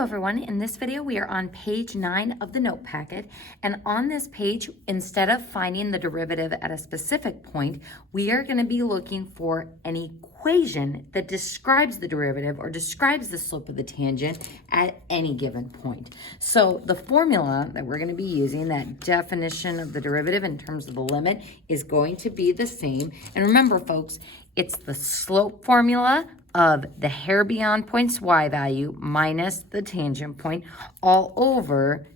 Hello everyone, in this video we are on page 9 of the note packet, and on this page, instead of finding the derivative at a specific point, we are going to be looking for an equation that describes the derivative or describes the slope of the tangent at any given point. So the formula that we're going to be using, that definition of the derivative in terms of the limit, is going to be the same. And remember folks, it's the slope formula of the hair beyond point's y value minus the tangent point all over,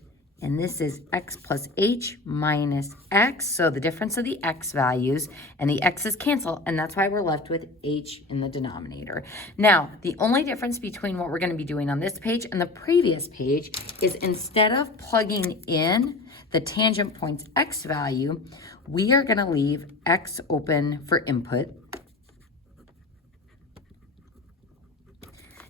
and this is x plus h minus x, so the difference of the x values, and the x's cancel, and that's why we're left with h in the denominator. Now, the only difference between what we're going to be doing on this page and the previous page is instead of plugging in the tangent point's x value, we are going to leave x open for input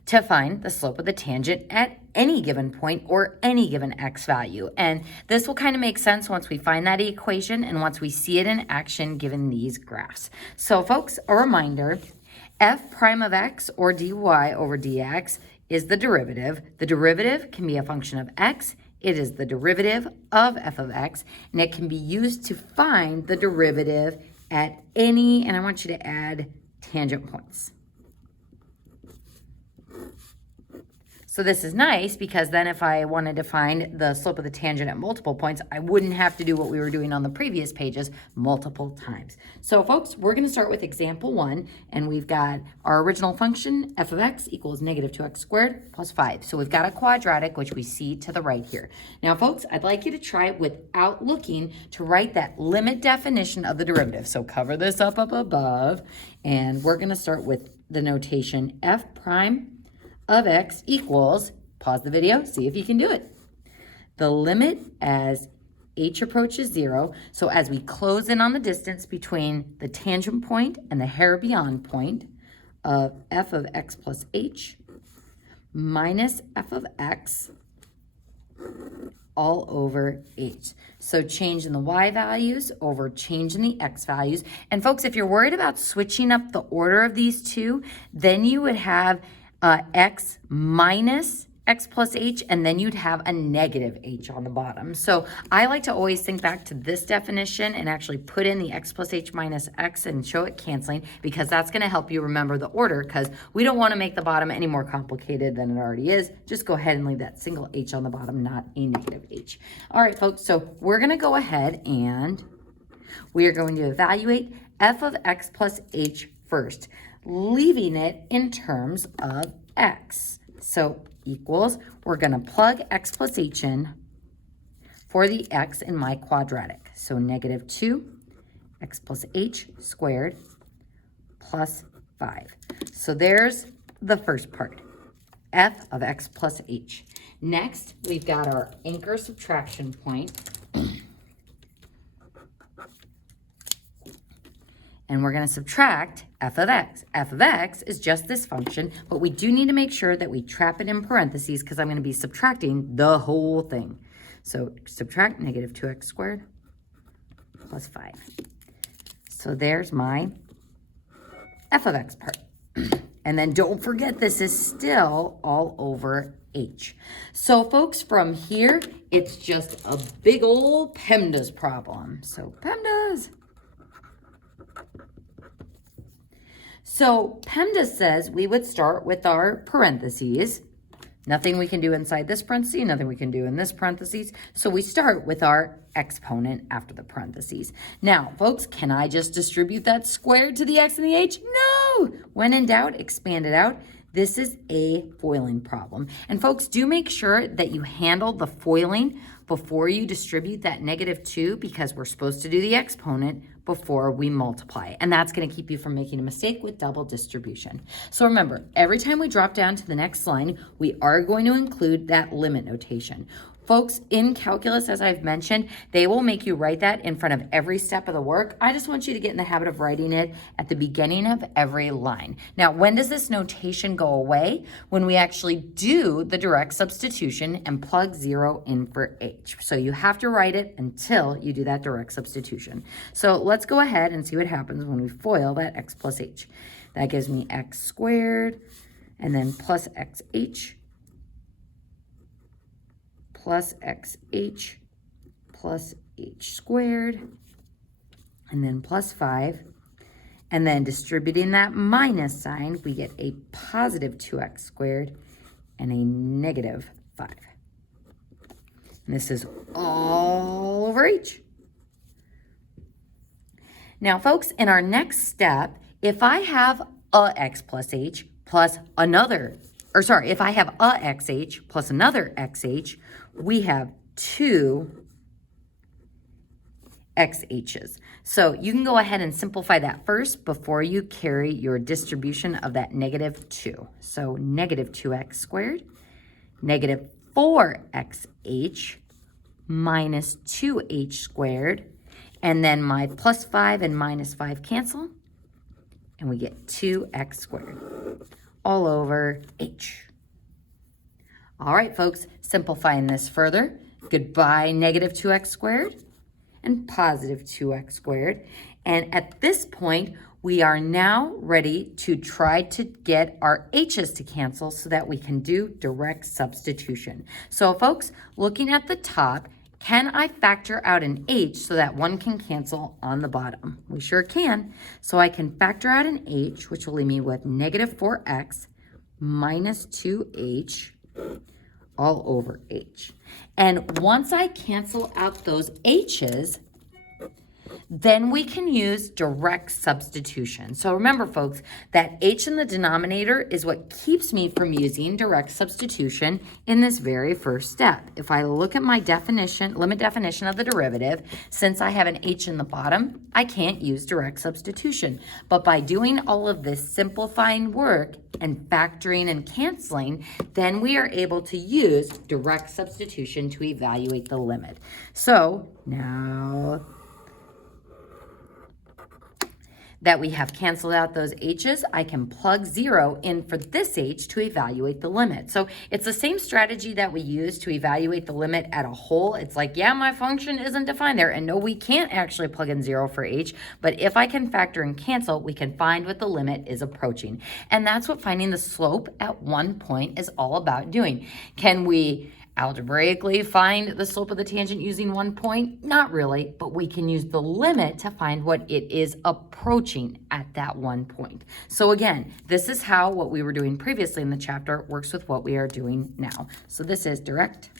to find the slope of the tangent at any given point or any given x value. And this will kind of make sense once we find that equation and once we see it in action given these graphs. So folks, a reminder, f prime of x or dy over dx is the derivative. The derivative can be a function of x. It is the derivative of f of x, and it can be used to find the derivative at any, and I want you to add tangent points. So this is nice because then if I wanted to find the slope of the tangent at multiple points, I wouldn't have to do what we were doing on the previous pages multiple times. So folks, we're going to start with example 1, and we've got our original function, f of x equals negative 2x squared plus 5. So we've got a quadratic, which we see to the right here. Now folks, I'd like you to try without looking to write that limit definition of the derivative. So cover this up above, and we're going to start with the notation f prime of x equals, pause the video, see if you can do it. The limit as h approaches 0, so as we close in on the distance between the tangent point and the hair beyond point of f of x plus h minus f of x all over h. So change in the y values over change in the x values. And folks, if you're worried about switching up the order of these two, then you would have x minus x plus h, and then you'd have a negative h on the bottom. So I like to always think back to this definition and actually put in the x plus h minus x and show it canceling, because that's going to help you remember the order, because we don't want to make the bottom any more complicated than it already is. Just go ahead and leave that single h on the bottom, not a negative h. All right, folks, so we're going to go ahead and we are going to evaluate f of x plus h first, leaving it in terms of x. So equals, we're going to plug x plus h in for the x in my quadratic. So negative 2 x plus h squared plus 5. So there's the first part, f of x plus h. Next, we've got our anchor subtraction point. And we're going to subtract f of x. F of x is just this function, but we do need to make sure that we trap it in parentheses because I'm going to be subtracting the whole thing. So subtract negative 2x squared plus 5. So there's my f of x part. And then don't forget, this is still all over h. So folks, from here, it's just a big old PEMDAS problem. So PEMDAS. So PEMDAS says we would start with our parentheses. Nothing we can do inside this parenthesis, nothing we can do in this parentheses. So we start with our exponent after the parentheses. Now, folks, can I just distribute that squared to the x and the h? No! When in doubt, expand it out. This is a foiling problem. And folks, do make sure that you handle the foiling before you distribute that negative 2, because we're supposed to do the exponent before we multiply. And that's going to keep you from making a mistake with double distribution. So remember, every time we drop down to the next line, we are going to include that limit notation. Folks, in calculus, as I've mentioned, they will make you write that in front of every step of the work. I just want you to get in the habit of writing it at the beginning of every line. Now, when does this notation go away? When we actually do the direct substitution and plug 0 in for h. So you have to write it until you do that direct substitution. So let's go ahead and see what happens when we FOIL that x plus h. That gives me x squared and then plus xh plus xh plus h squared, and then plus 5. And then distributing that minus sign, we get a positive 2x squared and a negative 5. And this is all over h. Now, folks, in our next step, if I have a x plus h plus another, or sorry, if I have a xh plus another xh, we have two xh's. So you can go ahead and simplify that first before you carry your distribution of that negative 2. So negative 2x squared, negative 4xh minus 2h squared, and then my plus 5 and minus 5 cancel, and we get 2x squared all over h. All right, folks, simplifying this further, goodbye negative 2x squared and positive 2x squared. And at this point, we are now ready to try to get our h's to cancel so that we can do direct substitution. So folks, looking at the top, can I factor out an h so that one can cancel on the bottom? We sure can. So I can factor out an h, which will leave me with negative 4x minus 2h all over h. And once I cancel out those h's, then we can use direct substitution. So remember, folks, that h in the denominator is what keeps me from using direct substitution in this very first step. If I look at my definition, limit definition of the derivative, since I have an h in the bottom, I can't use direct substitution. But by doing all of this simplifying work and factoring and canceling, then we are able to use direct substitution to evaluate the limit. So now that we have canceled out those h's, I can plug 0 in for this h to evaluate the limit. So it's the same strategy that we use to evaluate the limit at a whole. It's like, yeah, my function isn't defined there, and no, we can't actually plug in 0 for h, but if I can factor and cancel, we can find what the limit is approaching. And that's what finding the slope at one point is all about doing. Can we algebraically find the slope of the tangent using 1 point? Not really, but we can use the limit to find what it is approaching at that 1 point. So again, this is how what we were doing previously in the chapter works with what we are doing now. So this is direct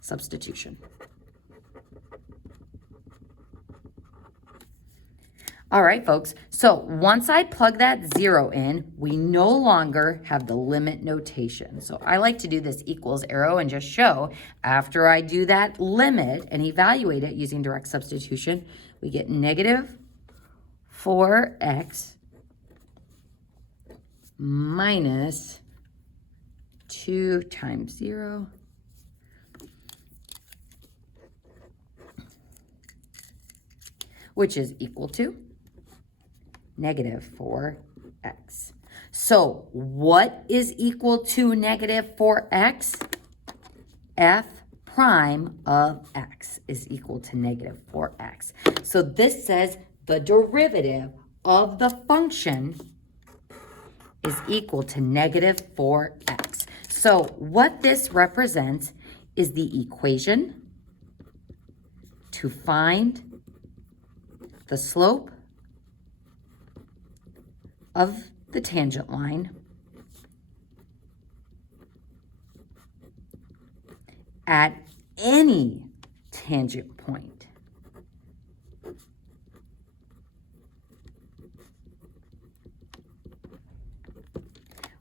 substitution. All right, folks, so once I plug that 0 in, we no longer have the limit notation. So I like to do this equals arrow and just show after I do that limit and evaluate it using direct substitution, we get negative 4x minus 2 times 0 which is equal to negative 4x. So what is equal to negative 4x? F prime of x is equal to negative 4x. So this says the derivative of the function is equal to negative 4x. So what this represents is the equation to find the slope of the tangent line at any tangent point.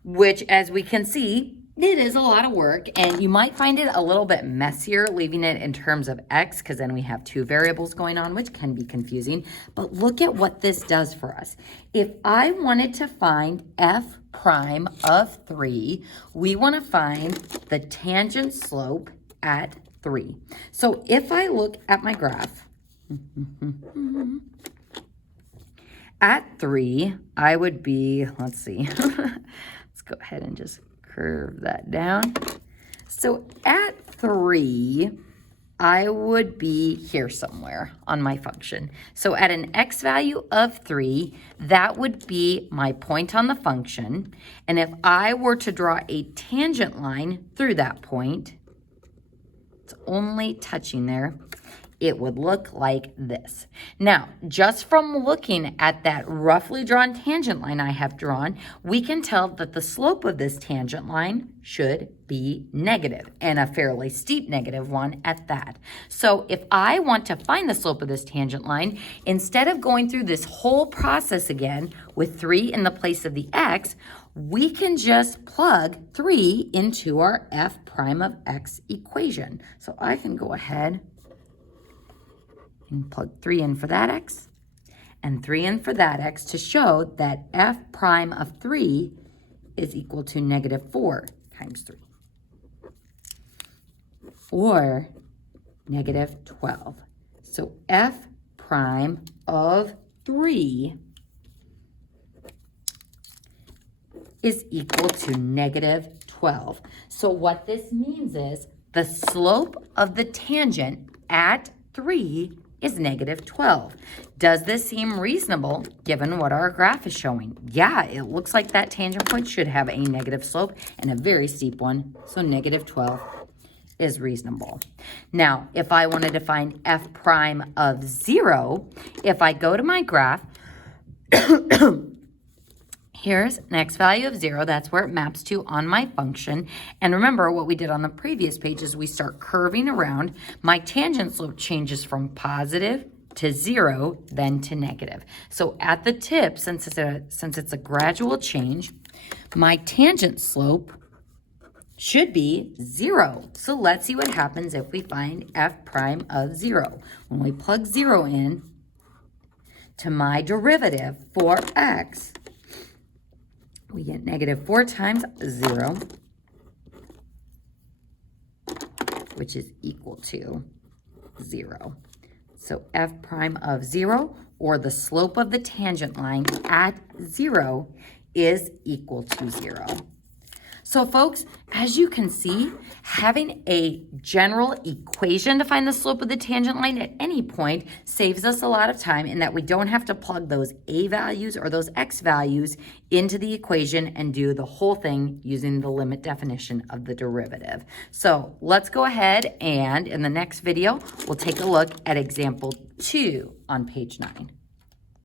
Which, as we can see, it is a lot of work, and you might find it a little bit messier leaving it in terms of x, because then we have two variables going on, which can be confusing. But look at what this does for us. If I wanted to find f prime of 3, we want to find the tangent slope at 3. So if I look at my graph, at 3, I would be, let's see, let's go ahead and just curve that down. So at 3, I would be here somewhere on my function. So at an x value of 3, that would be my point on the function. And if I were to draw a tangent line through that point, it's only touching there, it would look like this. Now, just from looking at that roughly drawn tangent line I have drawn, we can tell that the slope of this tangent line should be negative, and a fairly steep negative one at that. So if I want to find the slope of this tangent line, instead of going through this whole process again with 3 in the place of the x, we can just plug 3 into our f prime of x equation. So I can go ahead and plug 3 in for that x and 3 in for that x to show that f prime of 3 is equal to negative 4 times 3, or negative 12. So f prime of 3 is equal to negative 12. So what this means is the slope of the tangent at 3 is negative 12. Does this seem reasonable given what our graph is showing? Yeah, it looks like that tangent point should have a negative slope and a very steep one, so negative 12 is reasonable. Now, if I wanted to find f prime of 0, if I go to my graph, here's an x value of 0. That's where it maps to on my function. And remember what we did on the previous page is we start curving around. My tangent slope changes from positive to 0, then to negative. So at the tip, since it's a gradual change, my tangent slope should be 0. So let's see what happens if we find f prime of 0. When we plug 0 in to my derivative for x, we get negative 4 times 0, which is equal to 0. So f prime of 0, or the slope of the tangent line at 0, is equal to 0. So folks, as you can see, having a general equation to find the slope of the tangent line at any point saves us a lot of time in that we don't have to plug those a values or those x values into the equation and do the whole thing using the limit definition of the derivative. So let's go ahead and in the next video, we'll take a look at example 2 on page 9.